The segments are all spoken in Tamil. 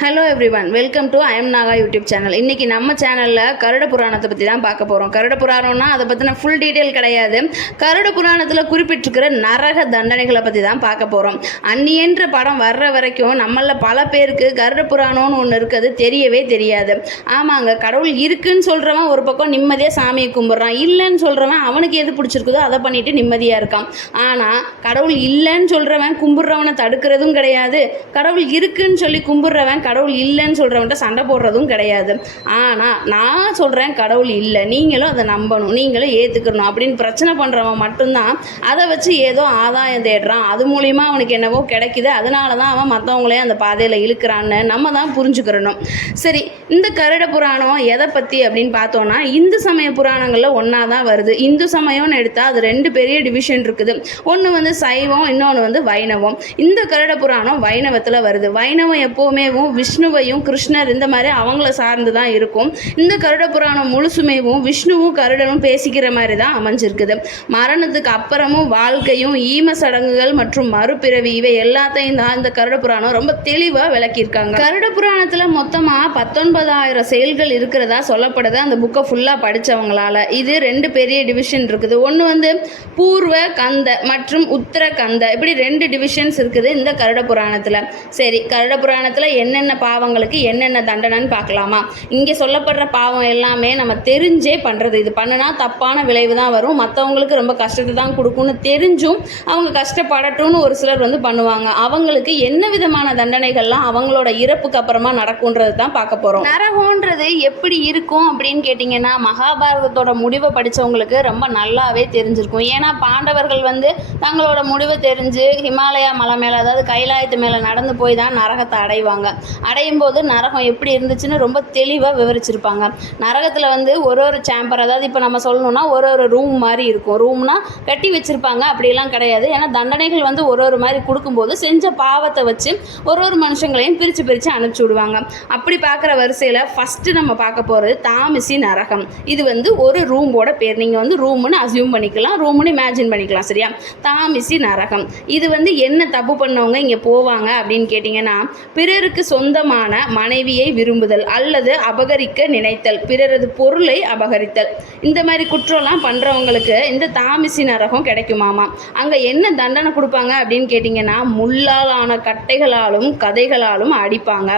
Hello everyone welcome to I'm Naga YouTube channel இன்றைக்கி நம்ம சேனலில் கருட புராணத்தை பற்றி தான் பார்க்க போகிறோம் கருட புராணம்னா அதை பற்றின ஃபுல் டீட்டெயில் கிடையாது. கருட புராணத்தில் குறிப்பிட்டிருக்கிற நரக தண்டனைகளை பற்றி தான் பார்க்க போகிறோம் அந்நியன்ற படம் வர்ற வரைக்கும் நம்மளில் பல பேருக்கு கருட புராணம்னு ஒன்று இருக்குது தெரியவே தெரியாது. ஆமாங்க கடவுள் இருக்குன்னு சொல்கிறவன் ஒரு பக்கம் நிம்மதியாக சாமியை கும்பிட்றான். இல்லைன்னு சொல்கிறவன் அவனுக்கு எது பிடிச்சிருக்குதோ அதை பண்ணிட்டு நிம்மதியாக இருக்கான். ஆனால் கடவுள் இல்லைன்னு சொல்கிறவன் கும்பிட்றவனை தடுக்கிறதும் கிடையாது. கடவுள் இருக்குன்னு சொல்லி கும்பிட்றவன் கடவுள் இல்லைன்னு சொல்கிறவன்ட்ட சண்டை போடுறதும் கிடையாது. ஆனால் நான் சொல்கிறேன் கடவுள் இல்லை. நீங்களும் அதை நம்பணும். நீங்களும் ஏற்றுக்கணும் அப்படின்னு பிரச்சனை பண்ணுறவன் மட்டும்தான் அதை வச்சு ஏதோ ஆதாயம் தேடுறான். அது மூலிமா அவனுக்கு என்னவோ கிடைக்குது. அதனால தான் அவன் மற்றவங்களே அந்த பாதையில் இழுக்கிறான்னு நம்ம தான் புரிஞ்சுக்கிறணும். சரி இந்த கருட புராணம் எதை பற்றி அப்படின்னு பார்த்தோன்னா இந்து சமய புராணங்களில் ஒன்றா தான் வருது. இந்து சமயம்னு எடுத்தால் அது ரெண்டு பெரிய டிவிஷன் இருக்குது. ஒன்று வந்து சைவம் இன்னொன்று வந்து வைணவம். இந்த கருட புராணம் வைணவத்தில் வருது. வைணவம் எப்போவுமேவும் விஷ்ணுவையும் கிருஷ்ணர் இந்த மாதிரி அவங்கள சார்ந்து தான் இருக்கும். இந்த கருட புராணம் முழுசுமேவும் விஷ்ணுவும் கருடனும் பேசிக்கிற மாதிரி தான் அமைஞ்சிருக்குது. மரணத்துக்கு அப்புறமும் வாழ்க்கையும் ஈம சடங்குகள் மற்றும் மறுபிறவி இவை எல்லாத்தையும் தான் இந்த கருட புராணம் ரொம்ப தெளிவாக விளக்கியிருக்காங்க. கருட புராணத்தில் மொத்தமாக பத்தொன்பதாயிரம் செயல்கள் இருக்கிறதா சொல்லப்படுது. அந்த புக்கை ஃபுல்லாக படித்தவங்களால இது ரெண்டு பெரிய டிவிஷன் இருக்குது. ஒன்று வந்து பூர்வ கந்த மற்றும் உத்தர கந்த. இப்படி ரெண்டு டிவிஷன்ஸ் இருக்குது இந்த கருட புராணத்தில். சரி கருட புராணத்தில் என்னென்ன பாவங்களுக்கு என்னென்ன தண்டனைன்னு பார்க்கலாமா? இங்கே சொல்லப்படுற பாவம் எல்லாமே நம்ம தெரிஞ்சே பண்ணுறது இது பண்ணுனா தப்பான விளைவு தான் வரும். மற்றவங்களுக்கு ரொம்ப கஷ்டத்தை தான் கொடுக்கும்னு தெரிஞ்சும் அவங்க கஷ்டப்படட்டும்னு ஒரு சிலர் வந்து பண்ணுவாங்க. அவங்களுக்கு என்ன விதமான தண்டனைகள்லாம் அவங்களோட இறப்புக்கு அப்புறமா நடக்கும்ன்றது தான் பார்க்க போகிறோம் நரகோன்றது எப்படி இருக்கும் அப்படின்னு கேட்டிங்கன்னா மகாபாரதத்தோட முடிவை படித்தவங்களுக்கு ரொம்ப நல்லாவே தெரிஞ்சிருக்கும். ஏன்னா பாண்டவர்கள் வந்து தங்களோட முடிவை தெரிஞ்சு ஹிமாலயா மலை மேலே அதாவது கைலாயத்து மேலே நடந்து போய் தான் நரகத்தை அடைவாங்க. அடையும் போது நரகம் எப்படி இருந்துச்சுன்னு ரொம்ப தெளிவாக விவரிச்சிருப்பாங்க. நரகத்தில் வந்து ஒரு ஒரு சேம்பர் அதாவது இப்போ நம்ம சொல்லணும்னா ஒரு ஒரு ரூம் மாதிரி இருக்கும். ரூம்னா கட்டி வச்சுருப்பாங்க அப்படிலாம் கிடையாது. ஏன்னா தண்டனைகள் வந்து ஒரு ஒரு மாதிரி கொடுக்கும்போது செஞ்ச பாவத்தை வச்சு ஒரு ஒரு மனுஷங்களையும் பிரித்து பிரித்து அனுப்பிச்சி விடுவாங்க. அப்படி பார்க்குற வரிசையில் ஃபஸ்ட்டு நம்ம பார்க்க போகிறது தாமிசி நரகம். இது வந்து ஒரு ரூமோட பேர். நீங்கள் வந்து ரூம்னு அசியூம் பண்ணிக்கலாம் ரூம்னு இமேஜின் பண்ணிக்கலாம் சரியா? தாமிசி நரகம். இது வந்து என்ன தப்பு பண்ணவங்க இங்கே போவாங்க அப்படின்னு கேட்டிங்கன்னா பிறருக்கு சொந்தமான மனைவியை விரும்புதல் அல்லது அபகரிக்க நினைத்தல். பிறரது பொருளை அபகரித்தல். இந்த மாதிரி குற்றம்லாம் பண்ணுறவங்களுக்கு இந்த தாமிசி நரகம் கிடைக்குமாமா? அங்கே என்ன தண்டனை கொடுப்பாங்க அப்படின்னு கேட்டிங்கன்னா முள்ளாலான கட்டைகளாலும் கதைகளாலும் அடிப்பாங்க.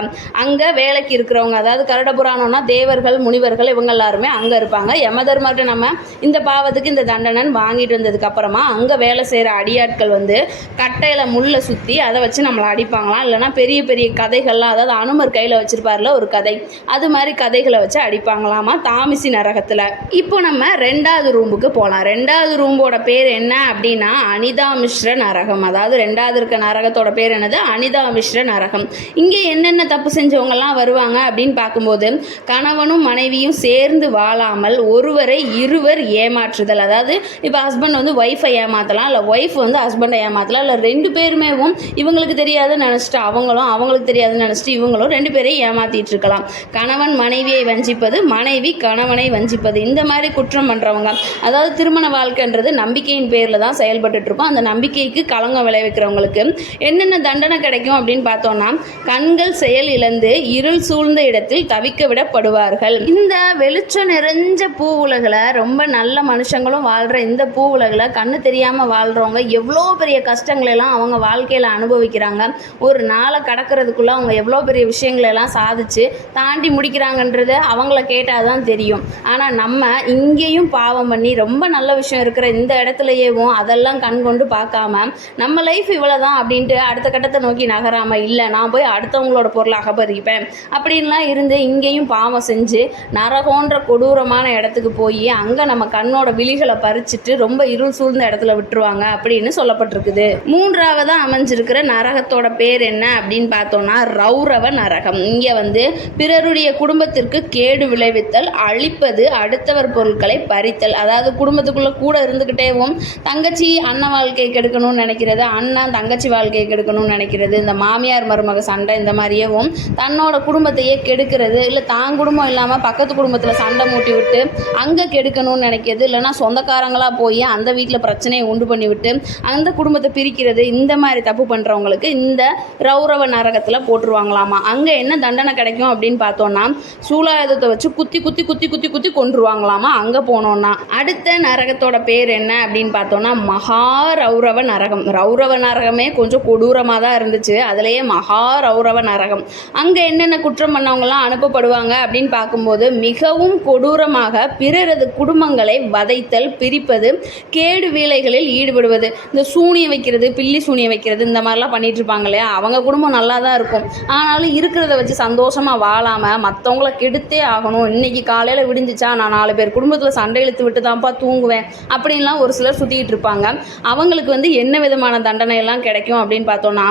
அங்கே வேலைக்கு இருக்கிறவங்க அதாவது கருட புராணம்னா தேவர்கள் முனிவர்கள் இவங்க எல்லாருமே அங்கே இருப்பாங்க. யமதர்மர்கிட்ட நம்ம இந்த பாவத்துக்கு இந்த தண்டனைன்னு வாங்கிட்டு வந்ததுக்கு அப்புறமா அங்கே வேலை செய்கிற அடியாட்கள் வந்து கட்டையில் முள்ளை சுற்றி அதை வச்சு நம்மளை அடிப்பாங்களாம். இல்லைன்னா பெரிய பெரிய கதைகள்லாம் அதாவது அனுமர் கையில் வச்சிருப்பார்ல ஒரு கதை. அது மாதிரி கதைகளை வச்சு அடிப்பாங்களாமா தாமிசி நரகத்தில். இப்போ நம்ம ரெண்டாவது ரூமுக்கு போகலாம் ரெண்டாவது ரூமோட பேர் என்ன அப்படின்னா அனிதா மிஸ்ர நரகம். அதாவது ரெண்டாவது இருக்க நரகத்தோட பேர் என்னது? அனிதா மிஸ்ர நரகம். இங்கே என்னென்ன தப்பு செஞ்சவங்கலாம் வருவாங்க அப்படின்னு பார்க்கும்போது கணவனும் மனைவியும் சேர்ந்து வாழாமல் ஒருவரை இருவர் ஏமாற்றுதல். அதாவது இப்போ ஹஸ்பண்ட் வந்து ஒய்ஃபை ஏமாற்றலாம் இல்லை ஒய்ஃப் வந்து ஹஸ்பண்டை ஏமாற்றலாம் இல்லை ரெண்டு பேருமேவும் இவங்களுக்கு தெரியாதுன்னு நினச்சிட்டு அவங்களும் அவங்களுக்கு தெரியாதுன்னு நினச்சிட்டு இவங்களும் ரெண்டு பேரையும் ஏமாற்றிட்டு இருக்கலாம் கணவன் மனைவியை வஞ்சிப்பது மனைவி கணவனை வஞ்சிப்பது. இந்த மாதிரி குற்றம் பண்ணுறவங்க அதாவது திருமண வாழ்க்கைன்றது நம்பிக்கையின் பேரில் தான் செயல்பட்டு இருக்கும் அந்த நம்பிக்கைக்கு களங்கம் விளைவிக்கிறவங்களுக்கு என்னென்ன தண்டனை கிடைக்கும் அப்படின்னு பார்த்தோம்னா கண்கள் செயல் இழந்து இருள் சூழ்ந்த இடத்தில் தவிக்க விடப்படுவார்கள். இந்த வெளிச்சம் நிறைஞ்ச பூ உலகில் ரொம்ப நல்ல மனுஷங்களும் வாழ்கிற இந்த பூ உலகில் கண்ணு தெரியாமல் வாழ்கிறவங்க எவ்வளோ பெரிய கஷ்டங்களை எல்லாம் அவங்க வாழ்க்கையில் அனுபவிக்கிறாங்க. ஒரு நாளை கடக்கிறதுக்குள்ளே அவங்க எவ்வளோ பெரிய விஷயங்களெல்லாம் சாதித்து சாதிச்சு தாண்டி முடிக்கிறாங்கன்றது அவங்கள கேட்டால் தான் தெரியும். ஆனால் நம்ம இங்கேயும் பாவம் பண்ணி ரொம்ப நல்ல விஷயம் இருக்கிற இந்த இடத்துலையேவும் அதெல்லாம் கண் கொண்டு பார்க்காம நம்ம லைஃப் இவ்வளோ தான் அப்படின்ட்டு அடுத்த கட்டத்தை நோக்கி நகராமல் இல்லை நான் போய் அடுத்தவங்களோட பொருளை அகபரிப்பேன் அப்படின்லாம் இருந்து இங்கேயும் பாவம் செஞ்சு நரகோன்ற கொடூரமான இடத்துக்கு போய் அங்கே நம்ம கண்ணோட விழிகளை பறிச்சுட்டு ரொம்ப இருள் சூழ்ந்த இடத்துல விட்டுருவாங்க அப்படின்னு சொல்லப்பட்டிருக்குது. மூன்றாவதாக அமைஞ்சிருக்கிற நரகத்தோட பேர் என்ன அப்படின்னு பார்த்தோம்னா கௌரவ நரகம். இங்கே வந்து பிறருடைய குடும்பத்திற்கு கேடு விளைவித்தல் அழிப்பது அடுத்தவர் பொருட்களை பறித்தல். அதாவது குடும்பத்துக்குள்ளே கூட இருந்துக்கிட்டேவும் தங்கச்சி அண்ணன் வாழ்க்கை கெடுக்கணும்னு நினைக்கிறது அண்ணன் தங்கச்சி வாழ்க்கையை கெடுக்கணும்னு நினைக்கிறது இந்த மாமியார் மருமக சண்டை இந்த மாதிரியேவும் தன்னோட குடும்பத்தையே கெடுக்கிறது. இல்லை தான் குடும்பம் இல்லாமல் பக்கத்து குடும்பத்தில் சண்டை மூட்டி விட்டு அங்கே கெடுக்கணும்னு நினைக்கிறது. இல்லைன்னா சொந்தக்காரங்களாக போய் அந்த வீட்டில் பிரச்சனையை உண்டு பண்ணி விட்டு அந்த குடும்பத்தை பிரிக்கிறது. இந்த மாதிரி தப்பு பண்ணுறவங்களுக்கு இந்த ரௌரவ நரகத்தில் போட்டுருவாங்க. அனுப்புவாங்களாமா அங்கே என்ன தண்டனை கிடைக்கும் அப்படின்னு பார்த்தோன்னா சூலாயுதத்தை வச்சு குத்தி குத்தி குத்தி குத்தி குத்தி கொன்றுவாங்களாமா? அங்கே போனோன்னா அடுத்த நரகத்தோட பேர் என்ன அப்படின்னு பார்த்தோன்னா மகா ரௌரவ நரகம். ரௌரவ நரகமே கொஞ்சம் கொடூரமாக தான் இருந்துச்சு. அதுலேயே மகா ரௌரவ நரகம். அங்கே என்னென்ன குற்றம் பண்ணவங்கலாம் அனுப்பப்படுவாங்க அப்படின்னு பார்க்கும்போது மிகவும் கொடூரமாக பிறரது குடும்பங்களை வதைத்தல் பிரிப்பது கேடு வேலைகளில் ஈடுபடுவது இந்த சூனியம் வைக்கிறது பில்லி சூனியம் வைக்கிறது இந்த மாதிரிலாம் பண்ணிட்டு இருப்பாங்க இல்லையா? அவங்க குடும்பம் நல்லா தான் இருக்கும். ஆனாலும் இருக்கிறத வச்சு சந்தோஷமாக வாழாமல் மற்றவங்கள கெடுத்தே ஆகணும். இன்னைக்கு காலையில் விடிஞ்சிச்சா நான் நாலு பேர் குடும்பத்தில் சண்டை இழுத்து விட்டு தான்ப்பா தூங்குவேன் அப்படின்லாம் ஒரு சிலர் சுற்றிக்கிட்டு இருப்பாங்க. அவங்களுக்கு வந்து என்ன விதமான தண்டனை எல்லாம் கிடைக்கும் அப்படின்னு பார்த்தோன்னா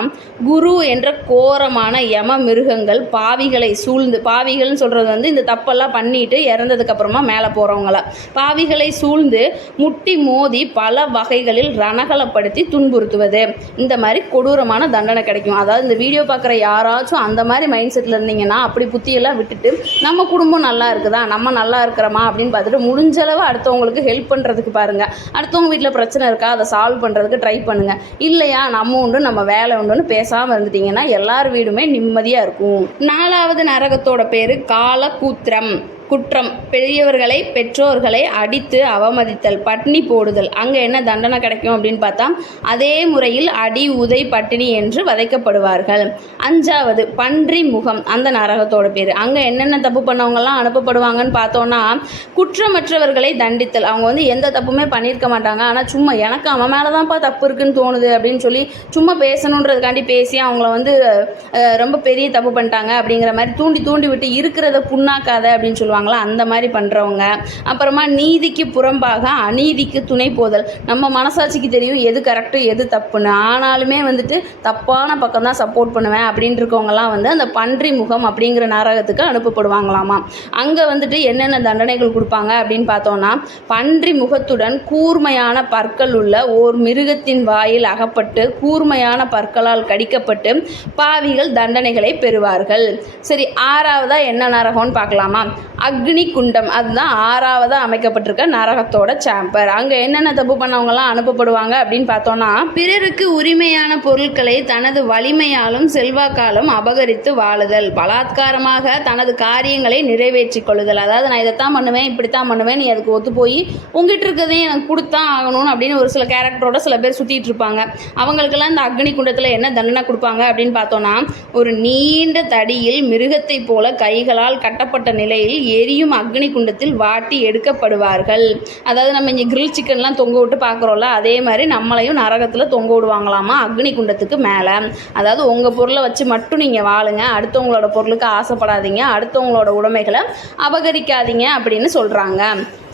குரு என்ற கோரமான யம மிருகங்கள் பாவிகளை சூழ்ந்து பாவிகள்னு சொல்கிறது வந்து இந்த தப்பெல்லாம் பண்ணிட்டு இறந்ததுக்கப்புறமா மேலே போகிறவங்கள பாவிகளை சூழ்ந்து முட்டி மோதி பல வகைகளில் ரணகலப்படுத்தி துன்புறுத்துவது. இந்த மாதிரி கொடூரமான தண்டனை கிடைக்கும். அதாவது இந்த வீடியோ பார்க்குற யாராச்சும் அந்த மாதிரி மைண்ட் செட்டில் இருந்தீங்கன்னா அப்படி புத்தியெல்லாம் விட்டுட்டு நம்ம குடும்பம் நல்லா இருக்குதா? நம்ம நல்லா இருக்கிறோமா? அப்படின்னு பார்த்துட்டு முடிஞ்சளவு அடுத்தவங்களுக்கு ஹெல்ப் பண்ணுறதுக்கு பாருங்கள் அடுத்தவங்க வீட்டில் பிரச்சனை இருக்கா? அதை சால்வ் பண்ணுறதுக்கு ட்ரை பண்ணுங்கள் இல்லையா? நம்ம உண்டு நம்ம வேலை உண்டுன்னு பேசாமல் இருந்துட்டீங்கன்னா எல்லார் வீடுமே நிம்மதியாக இருக்கும். நாலாவது நரகத்தோட பேர் காலகூத்திரம் குற்றம். பெரியவர்களை பெற்றோர்களை அடித்து அவமதித்தல் பட்டினி போடுதல். அங்கே என்ன தண்டனை கிடைக்கும் அப்படின்னு பார்த்தா அதே முறையில் அடி உதை பட்டினி என்று வதைக்கப்படுவார்கள். அஞ்சாவது பன்றி முகம் அந்த நரகத்தோட பேர். அங்கே என்னென்ன தப்பு பண்ணவங்கலாம் அனுப்பப்படுவாங்கன்னு பார்த்தோன்னா குற்றமற்றவர்களை தண்டித்தல். அவங்க வந்து எந்த தப்புமே பண்ணியிருக்க மாட்டாங்க. ஆனால் சும்மா எனக்கு அவன் மேலே தான்ப்பா தப்பு இருக்குன்னு தோணுது அப்படின்னு சொல்லி சும்மா பேசணுன்றதுக்காண்டி பேசி அவங்கள வந்து ரொம்ப பெரிய தப்பு பண்ணிட்டாங்க அப்படிங்கிற மாதிரி தூண்டி தூண்டி விட்டு இருக்கிறத புண்ணாக்காத அப்படின்னு சொல்லுவாங்க. சொல்லுவாங்களா? அந்த மாதிரி பண்ணுறவங்க அப்புறமா நீதிக்கு புறம்பாக அநீதிக்கு துணை போதல். நம்ம மனசாட்சிக்கு தெரியும் எது கரெக்டு எது தப்புன்னு. ஆனாலுமே வந்துட்டு தப்பான பக்கம் தான் சப்போர்ட் பண்ணுவேன் அப்படின்னு இருக்கவங்கலாம் வந்து அந்த பன்றி முகம் அப்படிங்கிற நாடகத்துக்கு அனுப்பப்படுவாங்களாமா. அங்கே வந்துட்டு என்னென்ன தண்டனைகள் கொடுப்பாங்க அப்படின்னு பார்த்தோன்னா பன்றி முகத்துடன் கூர்மையான பற்கள் உள்ள ஓர் மிருகத்தின் வாயில் அகப்பட்டு கூர்மையான பற்களால் கடிக்கப்பட்டு பாவிகள் தண்டனைகளை பெறுவார்கள். சரி ஆறாவதா என்ன நரகம்னு பார்க்கலாமா? அக்னி குண்டம் அதுதான் ஆறாவதாக அமைக்கப்பட்டிருக்க நரகத்தோட சாம்பர் அங்கே என்னென்ன தப்பு பண்ணவங்கலாம் அனுப்பப்படுவாங்க அப்படின்னு பார்த்தோன்னா பிறருக்கு உரிமையான பொருட்களை தனது வலிமையாலும் செல்வாக்காலும் அபகரித்து வாழுதல். பலாத்காரமாக தனது காரியங்களை நிறைவேற்றி கொள்ளுதல். அதாவது நான் இதைத்தான் பண்ணுவேன் இப்படித்தான் பண்ணுவேன் நீ அதுக்கு ஒத்து போய் உங்ககிட்ட இருக்கிறதையும் எனக்கு கொடுத்தான் ஆகணும்னு அப்படின்னு ஒரு சில கேரக்டரோட சில பேர் சுற்றிட்டு இருப்பாங்க. அவங்களுக்கெல்லாம் இந்த அக்னி குண்டத்தில் என்ன தண்டனை கொடுப்பாங்க அப்படின்னு பார்த்தோன்னா ஒரு நீண்ட தடியில் மிருகத்தைப் போல கைகளால் கட்டப்பட்ட நிலையில் எரியும் அக்னி குண்டத்தில் வாட்டி எடுக்கப்படுவார்கள். அதாவது நம்ம இங்கே கிரில் சிக்கன்லாம் தொங்க விட்டு பார்க்குறோம்ல அதே மாதிரி நம்மளையும் நரகத்தில் தொங்க விடுவாங்களாமா அக்னி குண்டத்துக்கு மேலே. அதாவது உங்கள் பொருளை வச்சு மட்டும் நீங்கள் வாழுங்க அடுத்தவங்களோட பொருளுக்கு ஆசைப்படாதீங்க அடுத்தவங்களோட உடைமைகளை அபகரிக்காதீங்க அப்படின்னு சொல்கிறாங்க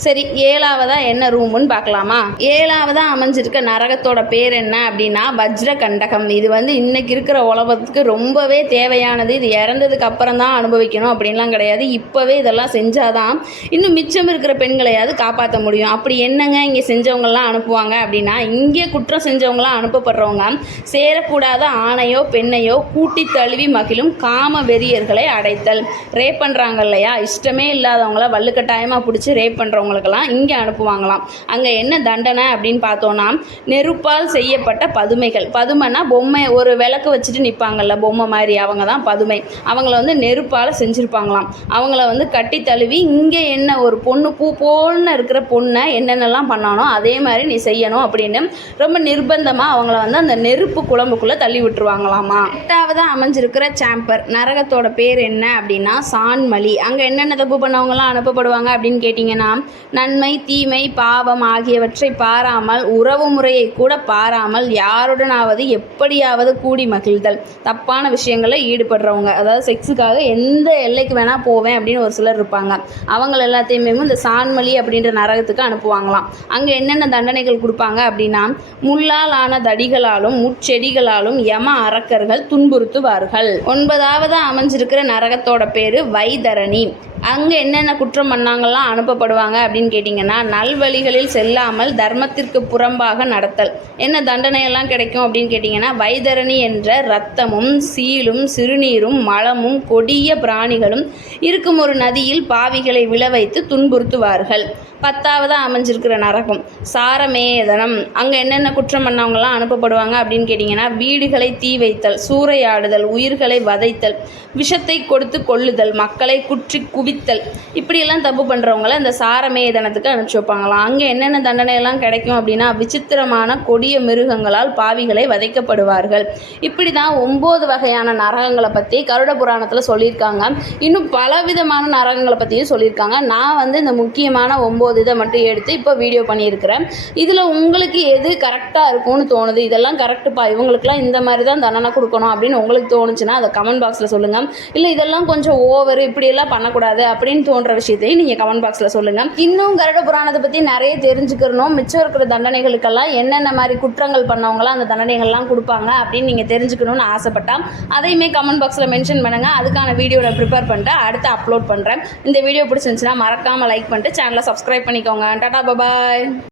சரி ஏழாவதா என்ன ரூமுன்னு பார்க்கலாமா? ஏழாவதா அமைஞ்சிருக்க நரகத்தோட பேர் என்ன அப்படின்னா வஜ்ர கண்டகம் இது வந்து இன்னைக்கு இருக்கிற உலகத்துக்கு ரொம்பவே தேவையானது. இது இறந்ததுக்கு அப்புறம் தான் அனுபவிக்கணும் அப்படின்லாம் கிடையாது. இப்போவே இதெல்லாம் செஞ்சாதான் இன்னும் மிச்சம் இருக்கிற பெண்களையாவது காப்பாற்ற முடியும். அப்படி என்னங்க இங்கே செஞ்சவங்கலாம் அனுப்புவாங்க அப்படின்னா இங்கே குற்றம் செஞ்சவங்களாம் அனுப்பப்படுறவங்க சேரக்கூடாத ஆணையோ பெண்ணையோ கூட்டி தழுவி மகிழும் காம வெறியர்களை அடைத்தல். ரேப் பண்ணுறாங்க இல்லையா? இஷ்டமே இல்லாதவங்கள வள்ளுக்கட்டாயமாக பிடிச்சி ரேப் பண்ணுறவங்களுக்கெல்லாம் இங்கே அனுப்புவாங்களாம். அங்கே என்ன தண்டனை அப்படின்னு பார்த்தோன்னா நெருப்பால் செய்யப்பட்ட பதுமைகள். பதுமைனா பொம்மை ஒரு விளக்கு வச்சுட்டு நிற்பாங்கல்ல பொம்மை மாதிரி. அவங்க தான் பதுமை. அவங்கள வந்து நெருப்பால் செஞ்சுருப்பாங்களாம். அவங்கள வந்து கட்டி தழுவி இங்கே என்ன ஒரு பொண்ணு பூ போல்னு இருக்கிற பொண்ணை என்னென்னலாம் பண்ணானோ அதே மாதிரி நீ செய்யணும் அப்படின்னு ரொம்ப நிர்பந்தமாக அவங்கள வந்து அந்த நெருப்பு குழம்புக்குள்ளே தள்ளி விட்டுருவாங்களாமா. எட்டாவதாக அமைஞ்சிருக்கிற சாம்பர் நரகத்தோட பேர் என்ன அப்படின்னா சான்மலி. அங்கே என்னென்ன தப்பு பண்ணவங்களாம் அனுப்பப்படுவாங்க அப்படின்னு கேட்டிங்கன்னா நன்மை தீமை பாவம் ஆகியவற்றை பாராமல் உறவு முறையை கூட பாராமல் யாருடனாவது எப்படியாவது கூடி மகிழ்தல். தப்பான விஷயங்களில் ஈடுபடுறவங்க. அதாவது செக்ஸுக்காக எந்த எல்லைக்கு வேணால் போவேன் அப்படின்னு ஒரு சிலர் இருப்பாங்க. அவங்க எல்லாத்தையுமே இந்த சான்மலி அப்படின்ற நரகத்துக்கு அனுப்புவாங்களாம். அங்கே என்னென்ன தண்டனைகள் கொடுப்பாங்க அப்படின்னா முள்ளால் ஆன தடிகளாலும் முட்செடிகளாலும் யம அரக்கர்கள் துன்புறுத்துவார்கள். ஒன்பதாவது அமைஞ்சிருக்கிற நரகத்தோட பேரு வைதரணி. அங்கே என்னென்ன குற்றம் பண்ணாங்கலாம் அனுப்பப்படுவாங்க அப்படின்னு கேட்டிங்கன்னா நல்வழிகளில் செல்லாமல் தர்மத்திற்கு புறம்பாக நடத்தல். என்ன தண்டனையெல்லாம் கிடைக்கும் அப்படின்னு கேட்டிங்கன்னா வைதரணி என்ற ரத்தமும் சீலும் சிறுநீரும் மலமும் கொடிய பிராணிகளும் இருக்கும் ஒரு நதியில் பாவிகளை விழ வைத்து துன்புறுத்துவார்கள். பத்தாவதாக அமைஞ்சிருக்கிற நரகம் சாரமேதனம். அங்கே என்னென்ன குற்றம் பண்ணவங்கலாம் அனுப்பப்படுவாங்க அப்படின்னு கேட்டிங்கன்னா வீடுகளை தீ வைத்தல் சூறையாடுதல் உயிர்களை வதைத்தல் விஷத்தை கொடுத்து கொள்ளுதல் மக்களை குற்றி குவித்தல் இப்படியெல்லாம் தப்பு பண்ணுறவங்கள இந்த சாரமேதனத்துக்கு அனுப்பிச்சி வைப்பாங்களாம். அங்கே என்னென்ன தண்டனையெல்லாம் கிடைக்கும் அப்படின்னா விசித்திரமான கொடிய மிருகங்களால் பாவிகளை வதைக்கப்படுவார்கள். இப்படி தான் ஒம்பது வகையான நரகங்களை பற்றி கருட புராணத்தில் சொல்லியிருக்காங்க. இன்னும் பல விதமான நரகங்களை பற்றியும் சொல்லியிருக்காங்க. நான் வந்து இந்த முக்கியமான ஒம்பது இதை மட்டும் எடுத்து இப்போ வீடியோ பண்ணியிருக்கிறேன். இதில் உங்களுக்கு எது கரெக்டாக இருக்கும்னு தோணுது? இதெல்லாம் கரெக்டுப்பா இவங்களுக்குலாம் இந்த மாதிரி தான் தண்டனை கொடுக்கணும் அப்படின்னு உங்களுக்கு தோணுச்சுன்னா அதை கமெண்ட் பாக்ஸில் சொல்லுங்கள் இல்லை இதெல்லாம் கொஞ்சம் ஓவர் இப்படியெல்லாம் பண்ணக்கூடாது. அப்படின்னு தோன்ற விஷயத்தையும் நீங்கள் கமெண்ட் பாக்ஸில் சொல்லுங்கள் இன்னும் கருட புராணத்தை பற்றி நிறைய தெரிஞ்சுக்கிறணும். மிச்சம் இருக்கிற தண்டனைகளுக்கெல்லாம் என்னென்ன மாதிரி குற்றங்கள் பண்ணவங்களாம் அந்த தண்டனைகள்லாம் கொடுப்பாங்க அப்படின்னு நீங்கள் தெரிஞ்சுக்கணும்னு ஆசைப்பட்டால் அதையுமே கமெண்ட் பாக்ஸில் மென்ஷன் பண்ணுங்கள் அதுக்கான வீடியோ நான் ப்ரிப்பேர் பண்ணிட்டு அடுத்து அப்லோட் பண்ணுறேன் இந்த வீடியோ பிடிச்சிருந்துச்சுன்னா மறக்காமல் லைக் பண்ணிட்டு சேனலை சப்ஸ்கிரைப் பண்ணிக்கோங்க. டாடா பபாய்